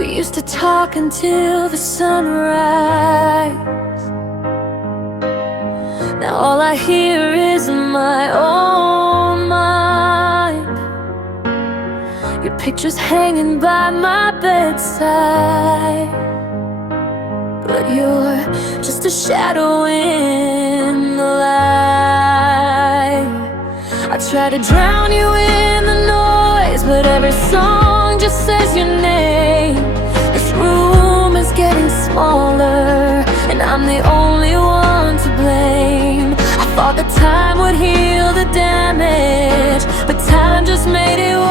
We used to talk until the sunrise. Now all I hear is my own mind. Your picture's hanging by my bedside, but you're just a shadow in the light. I try to drown you in the noise, but every song just says your name. This room is getting smaller, and I'm the only one to blame. I thought that time would heal the damage, but time just made it worse.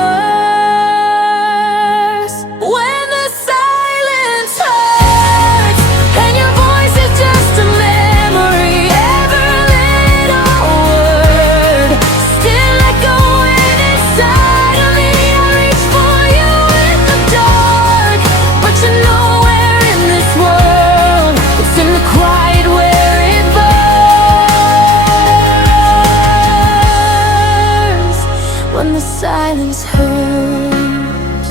When the silence hurts, and your voice is just a memory, every little word still echoing inside of me. I reach for you in the dark, but you're nowhere in this world. It's in the quiet where it burns. When the silence hurts,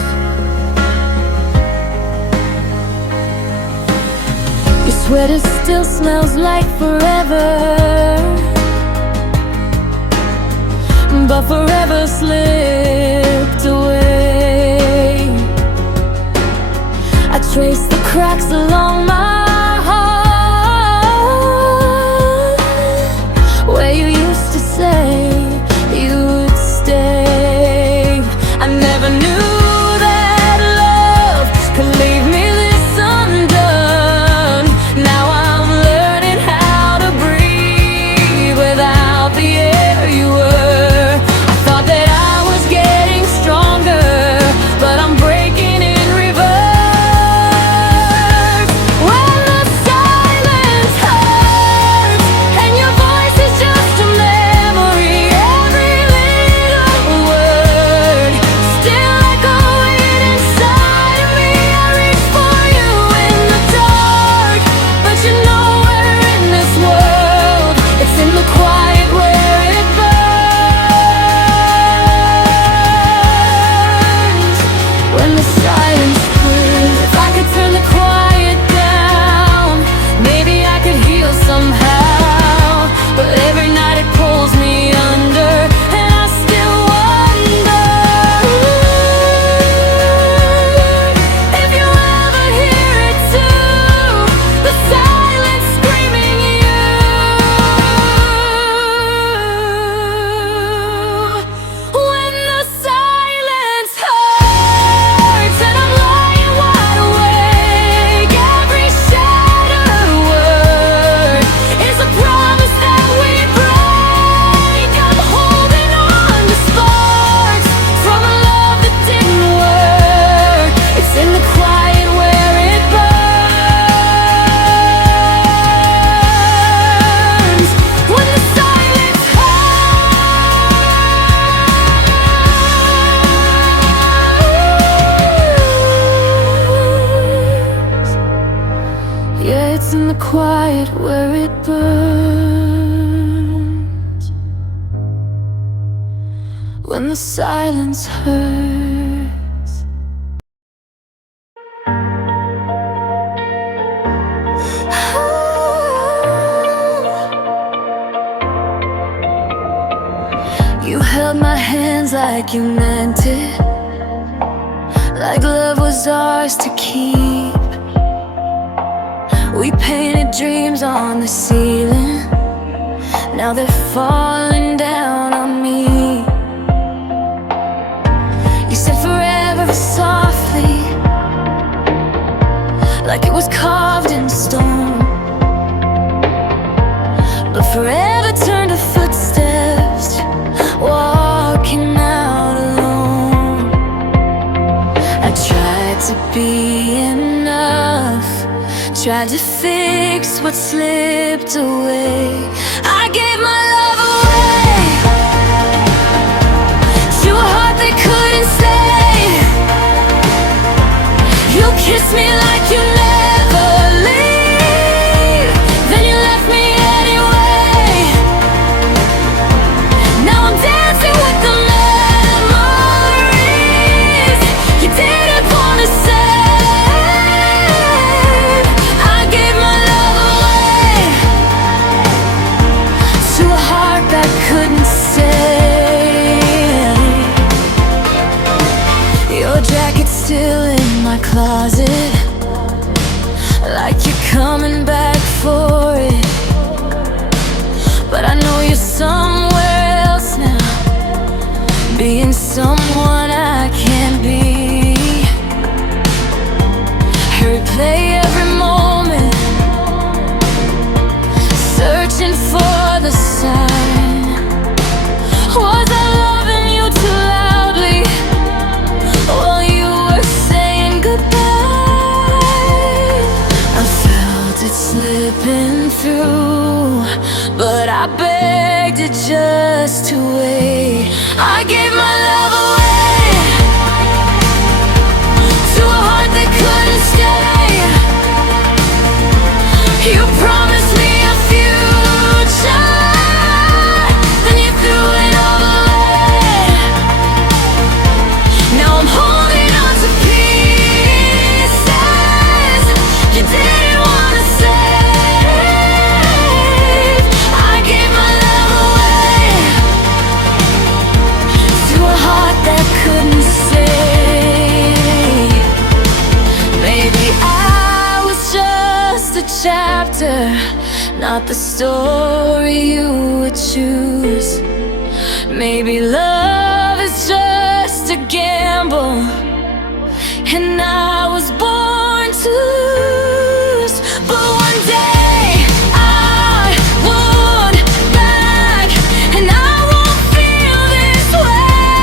your sweater still smells like forever, but forever slipped away. I trace the cracks along my heart, where you used to say you would stay. I never knew that love could leave me this undone. Now I'm learning how to breathe without the air you were. I thought that I was getting stronger, but I'm breaking in reverse. When the silence hurts, and your voice is just a memory, every little word still echoing inside of me. I reach for you in the dark, but you're nowhere in this world. It's in the quiet where it burns. When the silence hurts, if I could turn the quiet down, maybe I could heal somehow. But every night it pulls me under, and I still wonder if you ever hear it too, the silence screaming you. When the silence hurts, and I'm lying wide awake, every shattered word is a promise that we break. I'm holding on to sparks from a love that didn't work. It's in the quiet where it burns. When the silence hurts, yeah, it's in the quiet where it burns. When the silence hurts. You held my hands like you meant it, like love was ours to keep. We painted dreams on the ceiling, now they're falling down on me. You said forever softly, like it was carved in stone, but forever turned to footsteps, walking out alone. I tried to be enough, tried to fix what slipped away. I gave my love away to a heart that couldn't stay. You kissed me like you never leave, then you left me anyway. Now I'm dancing with the memories you didn't wanna say. it just to wait? I gave my love away to a heart that couldn't stay. You promised me a future, then you threw it all away. Now I'm holding on to pieces you didn't wanna save. I gave my love away to a heart that couldn't stay. Maybe I was just a chapter, not the story you would choose. Maybe love is just a gamble, and I was born to lose. But one day I won't back, and I won't feel this way.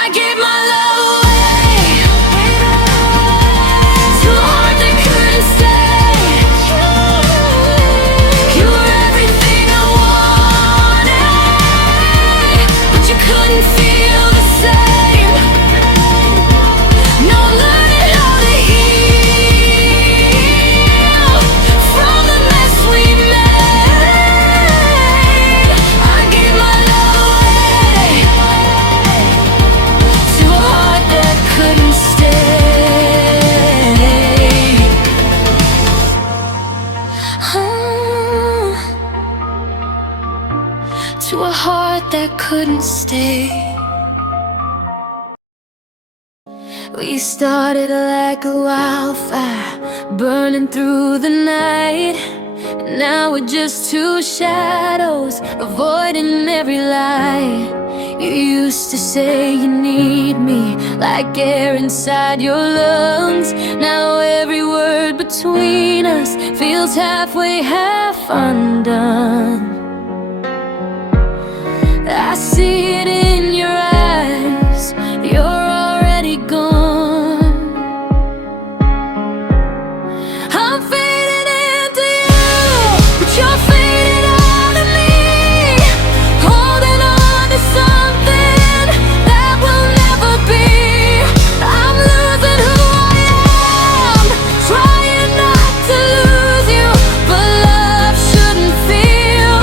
I gave my love away to a heart that couldn't stay. You were everything I wanted, but you couldn't feel the same. No learning how to heal from the mess we made. I gave my love away to a heart that couldn't stay. To a heart that couldn't stay. We started like a wildfire, burning through the night. Now we're just two shadows, avoiding every light. You used to say you need me, like air inside your lungs. Now every word between us feels halfway, half undone. I see it in your eyes, you're already gone. I'm fading into you, but you're fading out of me. Holding on to something that will never be. I'm losing who I am, trying not to lose you. But love shouldn't feel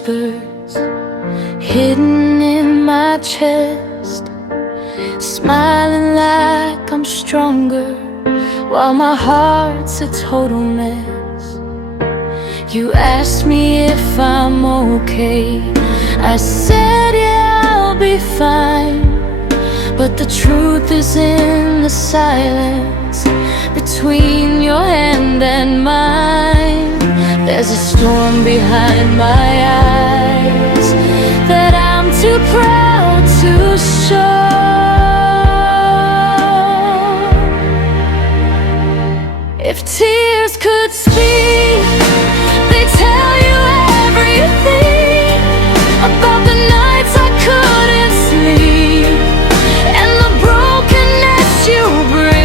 whispers hidden in my chest, smiling like I'm stronger while my heart's a total mess. You asked me if I'm okay. I said yeah, I'll be fine. But the truth is in the silence between your hand and mine. There's a storm behind my eyes that I'm too proud to show. If tears could speak, they tell you everything about the nights I couldn't sleep and the brokenness you bring.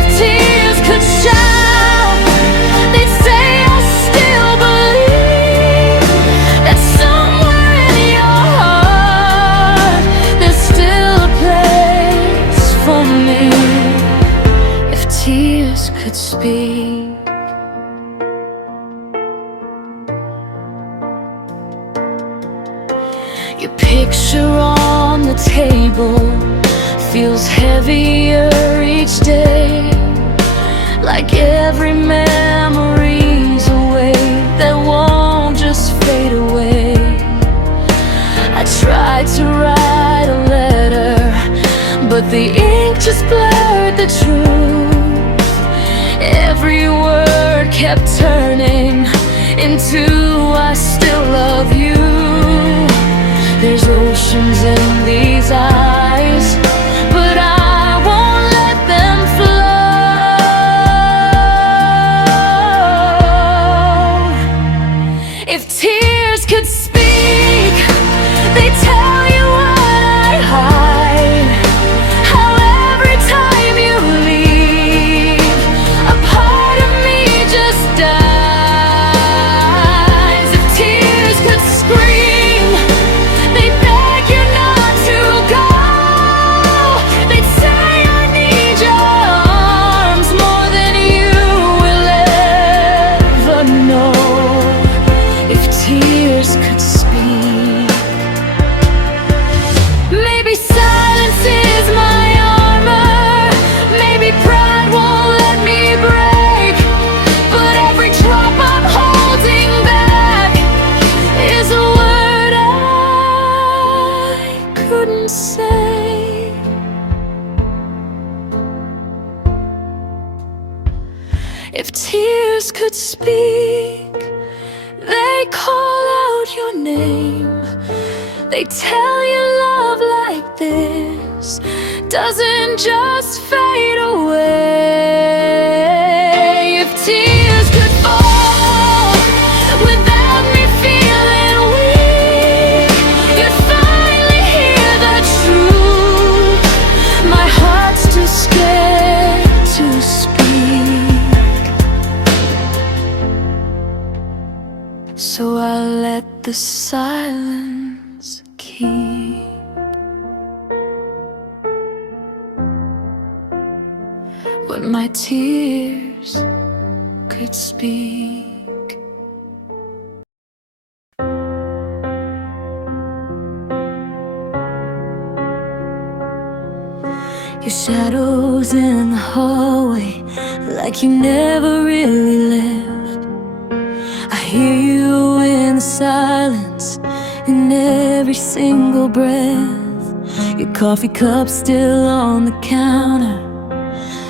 If tears could shout, they'd say I still believe that somewhere in your heart there's still a place for me. If tears could speak. Your picture on the table feels heavier each day, like every memory's a weight that won't just fade away. I tried to write a letter, but the ink just blurred the truth. Every word kept turning into I still love you. There's oceans in these eyes, but I won't let them flow. If tears could speak, they tell you what I hide. How every time you leave, a part of me just dies. If tears could scream, they beg you not to go. They'd say I need your arms more than you will ever know. If tears could speak, maybe silence is my armor, maybe pride won't let me break, but every drop I'm holding back is a word I couldn't say. If tears could speak, they call out your name. They tell you love like this doesn't just fade away. If tears could fall without me feeling weak, you'd finally hear the truth. My heart's too scared to speak, so I let the silence keep. But my tears could speak. Your shadows in the hallway, like you never really left. I hear you in the silence, in every single breath. Your coffee cup still on the counter,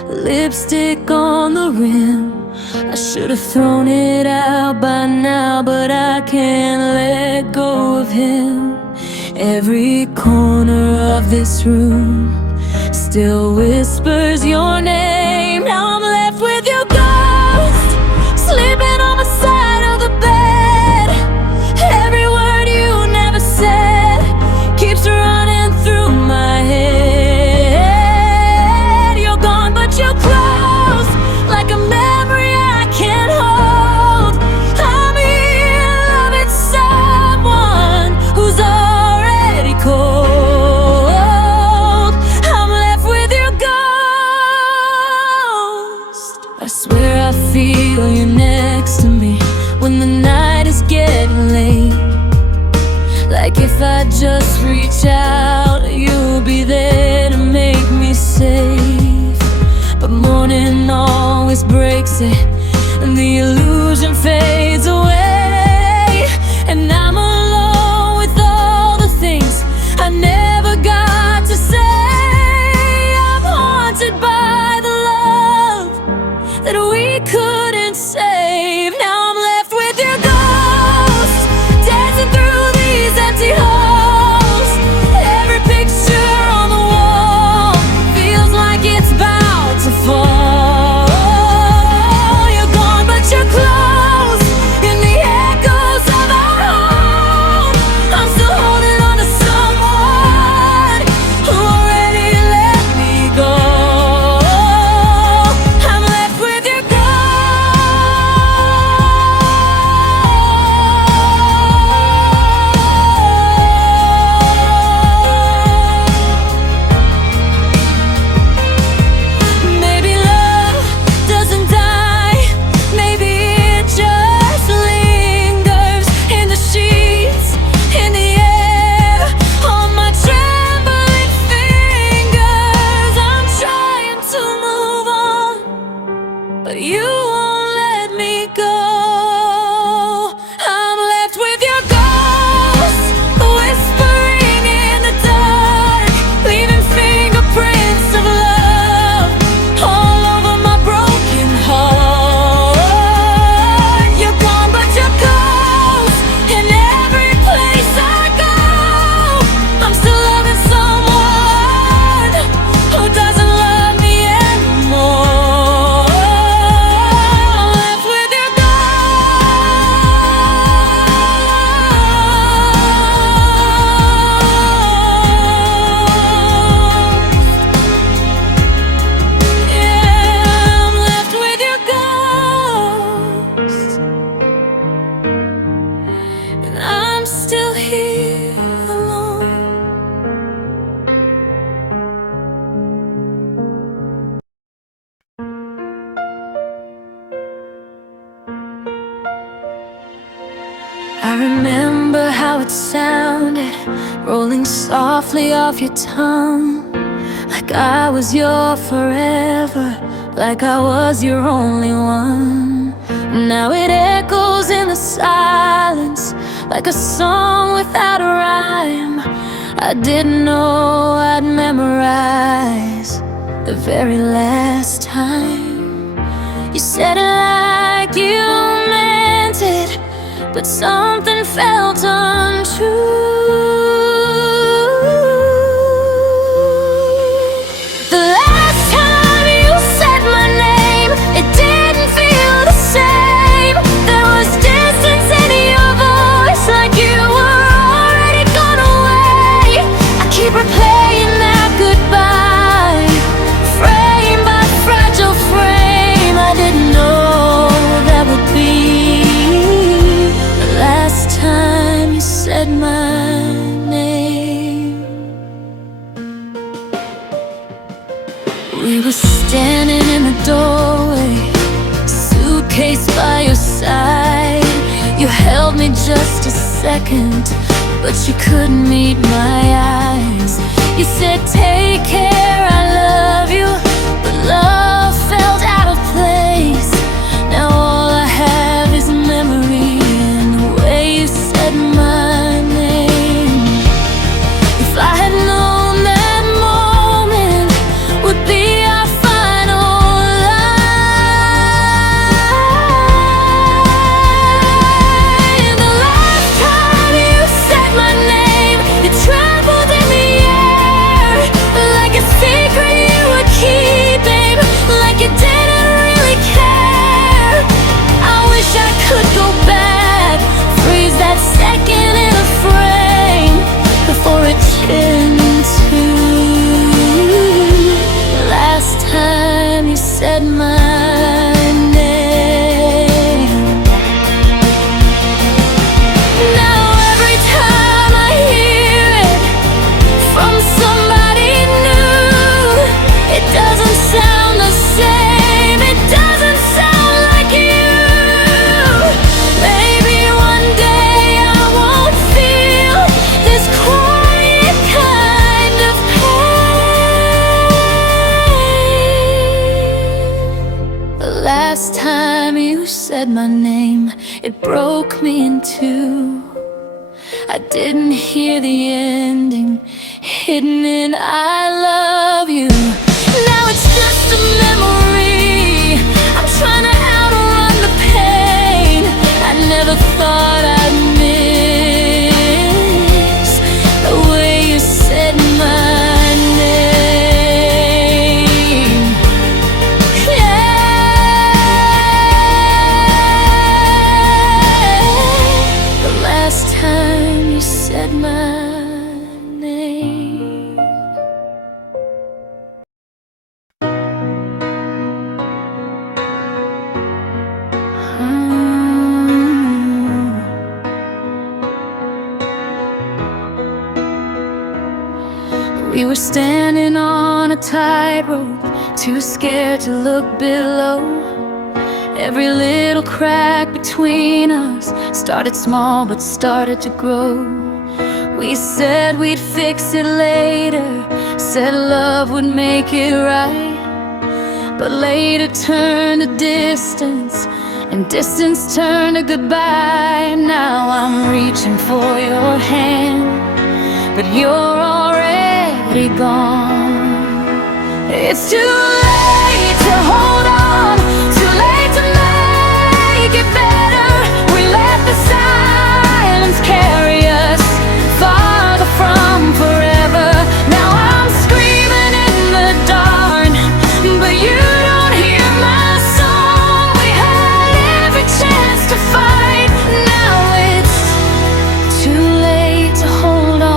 lipstick on the rim. I should have thrown it out by now, but I can't let go of him. Every corner of this room still whispers your name. Now I'm left with your ghost, sleeping on the side of the bed. Every word you never said keeps running through my head. You're gone, but you're close, like a memory I can't hold. I'm here loving someone who's already cold. I'm left with your ghost. reach out, you'll be there to make me safe. But morning always breaks it, and the illusion fades away. And I'm alone with all the things I never got to say. I'm haunted by the love that we couldn't save. Now I'm left with your ghost, dancing through these empty halls. Every picture on the wall feels like it's about to fall. You're gone, but you're close in the echoes of our home. I'm still holding on to someone who already let me go. I'm left with your ghost. Maybe love doesn't die, maybe it just lingers in the sheets, in the air, on my trembling fingers. I'm trying to move on, but you won't let me go. I'm left with your ghost, whispering in the dark, leaving fingerprints of love all over my broken heart. You're gone, but you're close in every place I go. I'm still loving someone who doesn't love me anymore. I'm left with your ghost. Yeah, I'm left with your ghost, and I'm still here alone. I remember how it sounded, rolling softly off your tongue, like I was your forever, like I was your only one. Now it echoes in the silence, like a song without a rhyme. I didn't know I'd memorize the very last time. You said it like you meant it, but something felt untrue. The last time you said my name, it didn't feel the same. There was distance in your voice, like you were already gone away. I keep replaying that goodbye, frame by fragile frame. I didn't know that would be the last time you said my name. We were standing in the doorway, suitcase by your side. You held me just a second, but you couldn't meet my eyes. You said, take care, I love you, but love felt out of place. Now all I have is memory and the way you said my name. If I had known that moment would be our final line. The last time you said my name, it trembled in the air, like a it broke me in two. I didn't hear the ending, hidden in I love you. Now it's just a memory, I'm trying to outrun the pain. I never thought I'd miss the way you said my name. Yeah, the last time you said my name. We were standing on a tightrope, too scared to look below. Every little crack between us started small but started to grow. We said we'd fix it later, said love would make it right. But later turned to distance, and distance turned to goodbye. Now I'm reaching for your hand, but you're already gone. It's too late to hold on, too late to make it better. We let the silence carry us farther from forever. Now I'm screaming in the dark, but you don't hear my song. We had every chance to fight, now it's too late to hold on.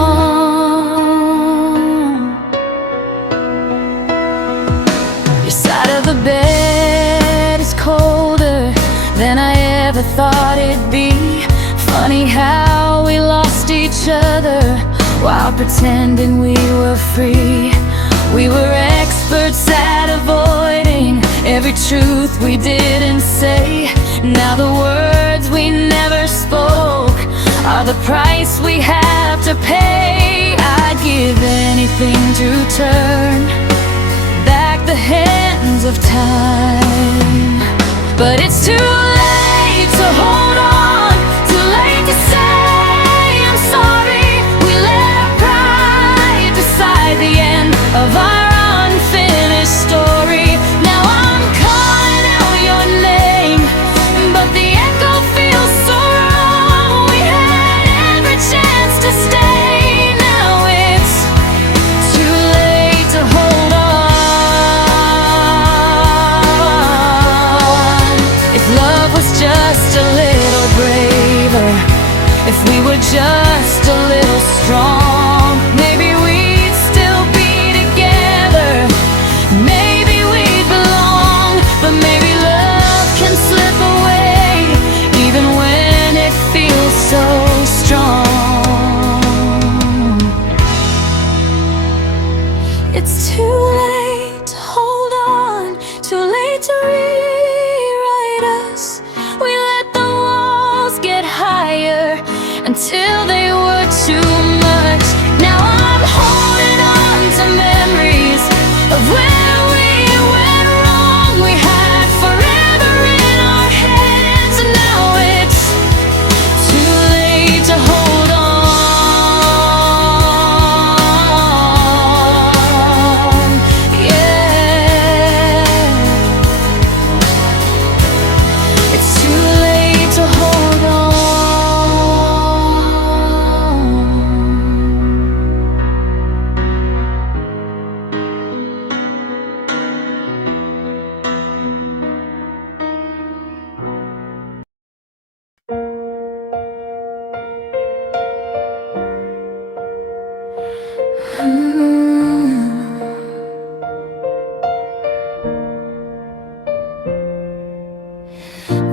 Your side of the bed is colder than I ever thought it'd be. Funny how we lost each other while pretending we were free. We were experts at avoiding every truth we didn't say. Now the words we never spoke are the price we have to pay. I'd give anything to turn back the hands of time, but it's too late to hold on, too late to say I'm sorry. We let our pride decide the end of our unfinished story. Now I'm calling out your name, but the echo feels so wrong. We had every chance to stay, now it's too late to hold on. If love was just a little braver, if we were just a little strong, maybe we'd still be together, maybe we'd belong. But maybe love can slip away even when it feels so strong. It's too late to hold on, too late to rewrite us. We let the walls get higher until they were too much. Now I'm holding on to memories of where we went wrong. We had forever in our hands, and now it's too late to hold on. Yeah, it's too late to hold on.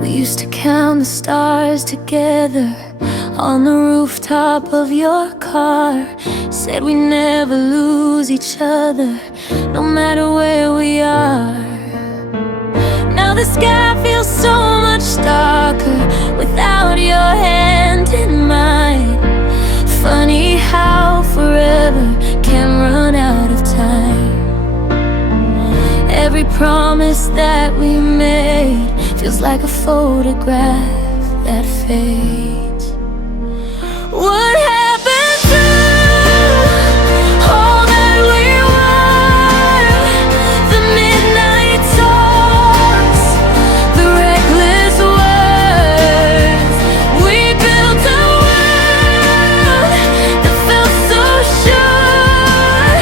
We used to count the stars together on the rooftop of your car. Said we never lose each other, no matter where we are. Now the sky feels so much darker without your hand in mine. Funny how forever can run out of time. Every promise that we made feels like a photograph that fades. What happened to all that we were? The midnight talks, the reckless words. We built a world that felt so sure.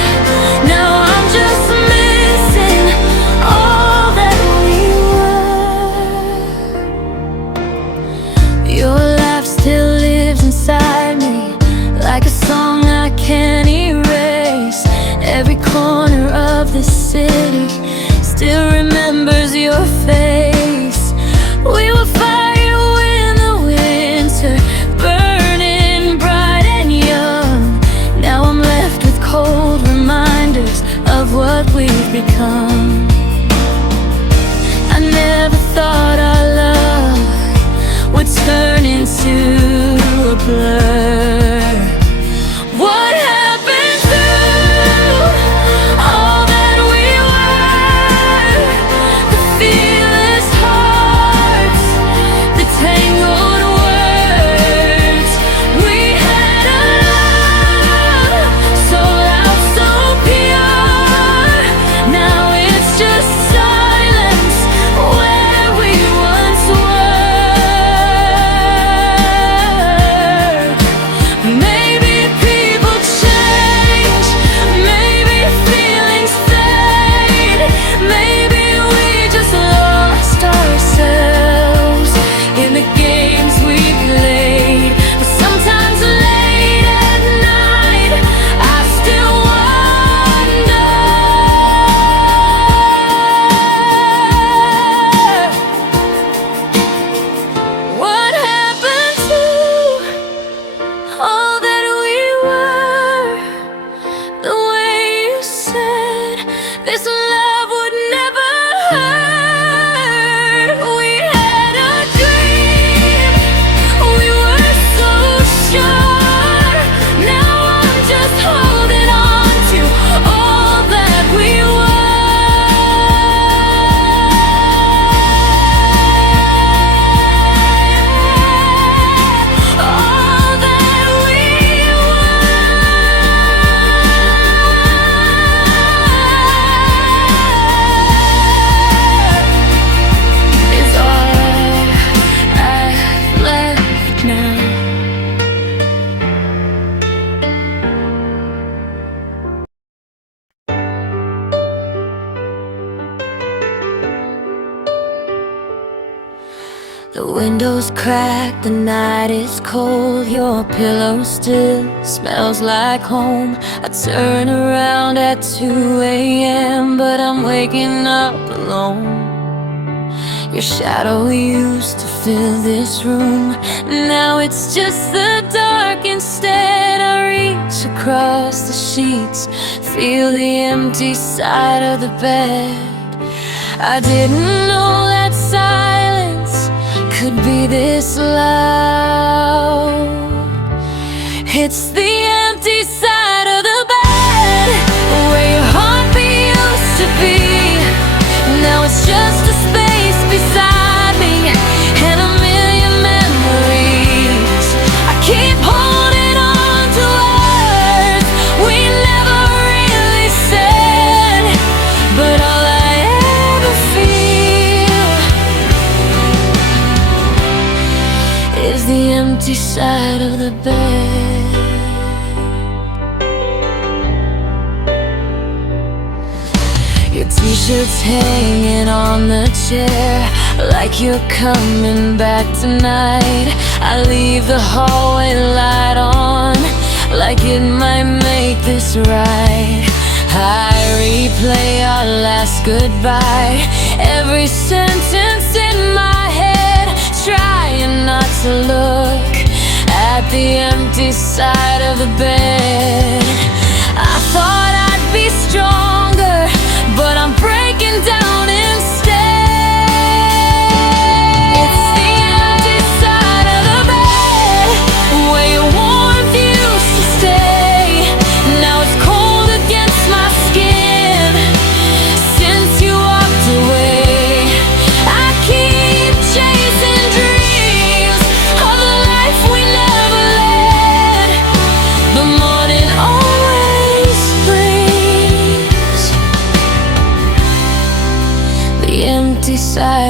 Now I'm just missing all that we were. Your laugh still lives inside me, like a song I can't erase. Every corner of the city still remembers your face. We were fire in the winter, burning bright and young. Now I'm left with cold reminders of what we've become. I never thought our love would turn into a blur. What happened to all that we were? The fearless hearts, the tangled words. We had a love so loud, so pure. Now it's just silence where we once were. Maybe people change, maybe feelings fade, maybe we just lost ourselves in the games we played. But sometimes late at night I still wonder, what happened to all that we were? The way you said this love would never hurt. We had a dream, we were so sure. Now I'm just holding on to all that we were. All that we were is all I've left now. The window's cracked, the night is cold. Your pillow still smells like home. I turn around at 2 a.m., but I'm waking up alone. Your shadow used to fill this room, now it's just the dark instead. I reach across the sheets, feel the empty side of the bed. I didn't know that silence could be this loud. It's the empty side of the bed, where your heartbeat used to be. Now it's just a space beside me and a million memories. I keep holding on to words we never really said, but all I ever feel is the empty side of the bed. Your t-shirt's hanging on the chair, like you're coming back tonight. I leave the hallway light on, like it might make this right. I replay our last goodbye, every sentence in my head, trying not to look at the empty side of the bed. I thought I'd be stronger, but I'm breaking down instead. It's the empty side of the bed, where your warmth used to stay. Now it's cold against my skin since you walked away. I keep chasing dreams of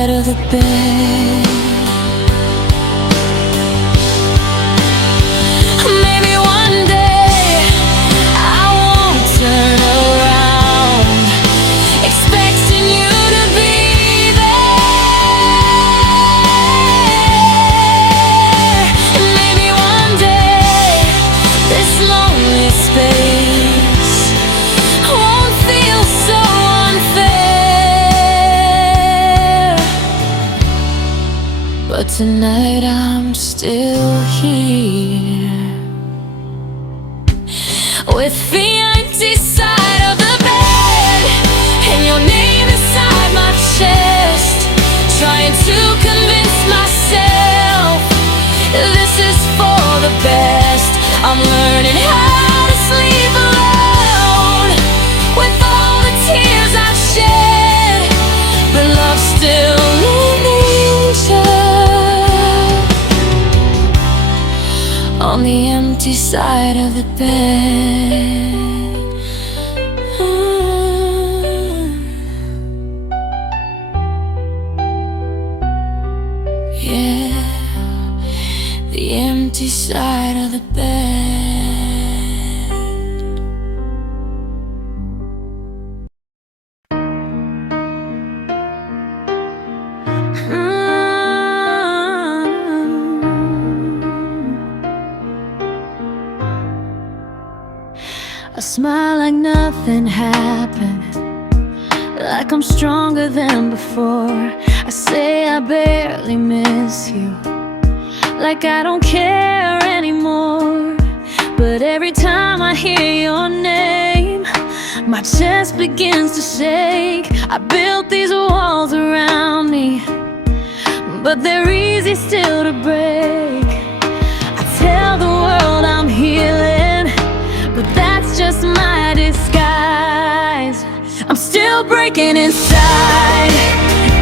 side of the bed. Maybe one day I won't turn around, expecting you to be there. And maybe one day this lonely space won't feel so unfair. But tonight I'm still here, with the empty side of the bed and your name inside my chest, trying to convince myself this is for the best. I'm learning how to sleep alone with all the tears I've shed, but love's still an angel on the empty side of the bed. Yeah, the empty side of the bed. I smile like nothing happened, like I'm stronger than before. I say I barely miss you, like I don't care anymore. But every time I hear your name, my chest begins to shake. I built these walls around me, but they're easy still to break. I tell the world I'm healing, but that's just my disguise. I'm still breaking inside,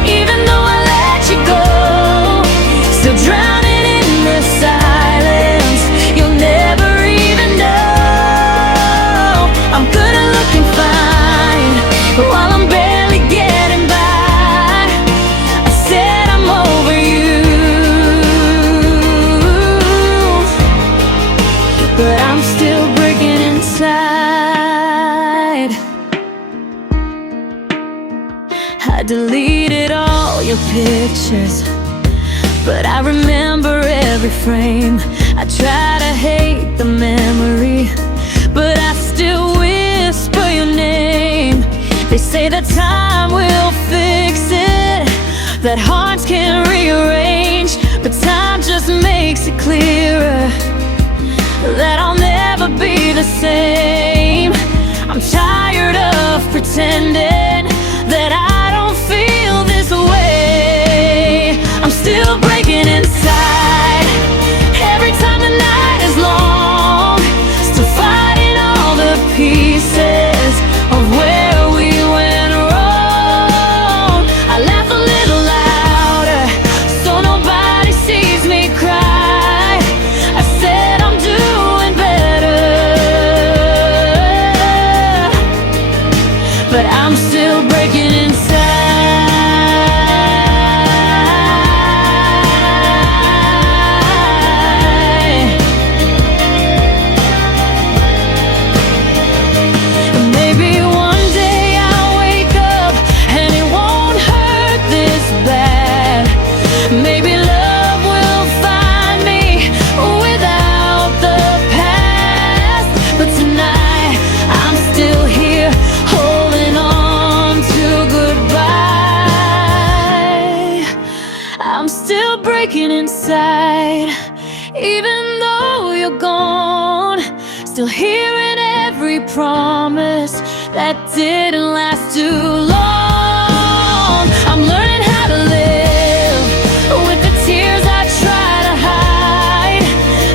even though I let you go. Still drowning in the silence, you'll never even know. I'm good at looking fine while I'm barely getting by. I said I'm over you, but I'm still breaking inside. I deleted all your pictures, but I remember every frame. I try to hate the memory, but I still whisper your name. They say that time will fix it, that hearts can rearrange, but time just makes it clearer that I'll never be the same. I'm tired of pretending that I don't feel this way. I'm still breaking inside, every time the night is long, still fighting all the pieces of where we went wrong. I laugh a little louder so nobody sees me cry. I said I'm doing better, but I'm still breaking inside. Maybe one day I'll wake up and it won't hurt this bad. Maybe love will find me without the past. But tonight I'm still here, holding on to goodbye. I'm still breaking inside, even though you're gone. Still hearing every promise that didn't last too long. I'm learning how to live with the tears I try to hide.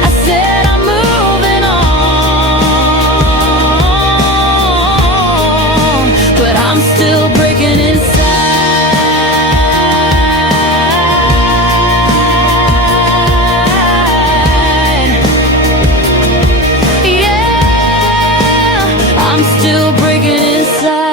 I said I'm moving on, but I'm still breaking inside. Yeah, I'm still breaking inside.